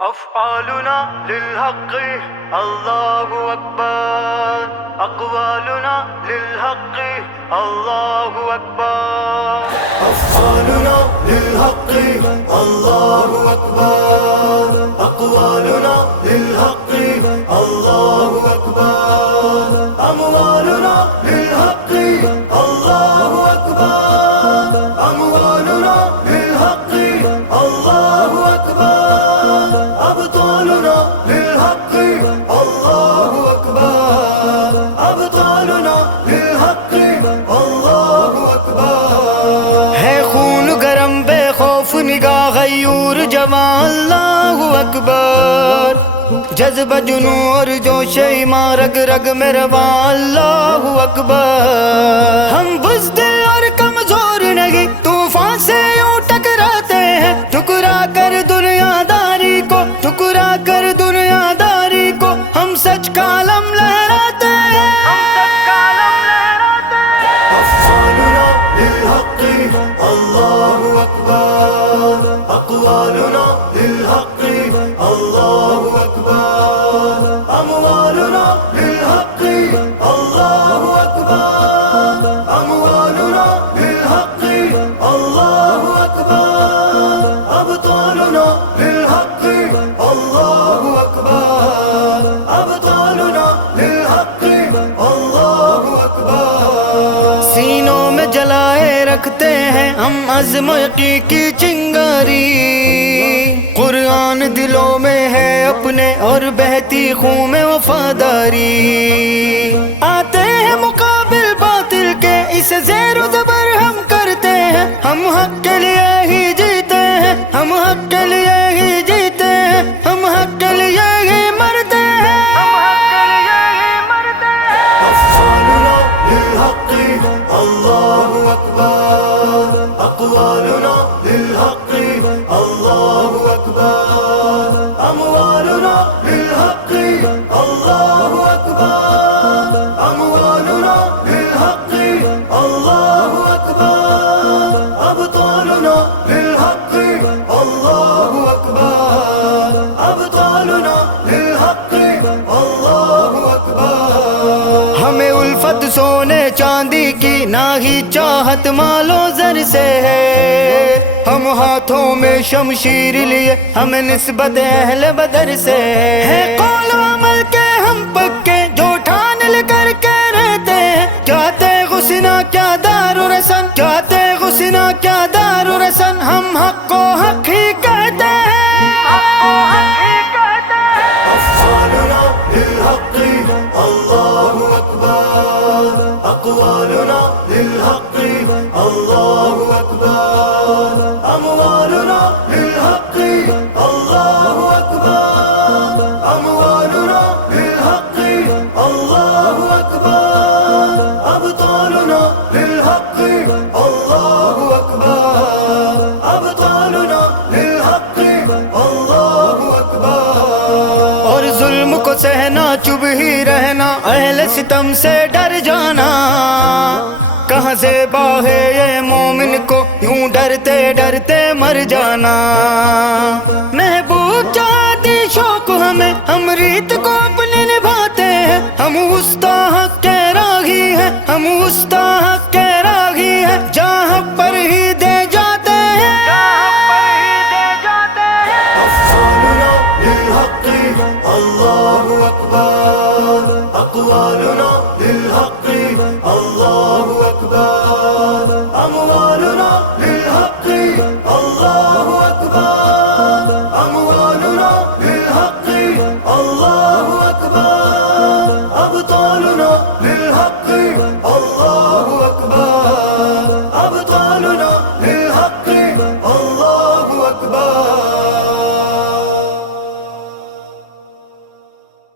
أفعالنا للحق الله أكبر، أقوالنا للحق الله أكبر. أفعالنا للحق الله أكبر، أقوالنا للحق الله أكبر، أموالنا للحق الله أكبر، أموالنا للحق الله أكبر، أبطالنا للحق الله أكبر، أبطالنا للحق الله أكبر. ہے خون گرم بے خوف نگاہ غیور جواں اللہ اکبر، جذبہ جنوں اور جوش ایمان رگ رگ میں رواں اللہ اکبر. ہم بزدل اور کمزور نہیں طوفان سے یوں ٹکراتے ہیں، ٹھکرا کر دنیا داری کو، ٹھکرا کر دنیا داری کو ہم سچ کا علم لہراتے ہیں. أفعالنا للحق الله أكبر، أقوالنا للحق الله أكبر، أموالنا للحق الله أكبر، أموالنا للحق الله أكبر، أبطالنا للحق الله أكبر، أبطالنا للحق الله أكبر. سینوں میں جلائے رکھتے ہیں ہم عزم و یقین کی چنگاری، قرآن دلوں میں ہے اپنے اور بہتی خون میں وفاداری. آتے ہیں مقابل باطل کے اسے زیر و زبر ہم کرتے ہیں، ہم حق کے لیے ہی جیتے ہیں، ہم حق کے لیے ہی جیتے ہیں، ہم حق کے لیے ہی مرتے ہیں. أفعالنا للحق الله أكبر، أقوالنا للحق الله أكبر، أموالنا للحق الله أكبر، أموالنا للحق الله أكبر، أبطالنا للحق الله أكبر، أبطالنا للحق الله أكبر. ہمیں الفت سونے چاندی کی نہ ہی چاہت مال و زر سے ہے، ہم ہاتھوں میں شمشیر لیے ہمیں نسبت اہل بدر سے ہے. قول و عمل کے ہم پکے جو ٹھان لے کر کے رہتے ہیں، چاہتے غسنا کیا دار و رسن، چاہتے غسنا کیا دار و رسن، ہم حق کو حق ہی کہتے ہیں. أفعالنا للحق الله أكبر، أقوالنا للحق الله أكبر، أموالنا للحق الله أكبر، أموالنا للحق الله أكبر، أبطالنا للحق الله أكبر، أبطالنا للحق الله أكبر. اور ظلم کو سہنا چپ ہی رہنا، اہل ستم سے ڈر جانا، کہاں سے باہے یہ مومن کو یوں ڈرتے ڈرتے مر جانا. محبوب چاہتی شوق ہمیں ہم ریت کو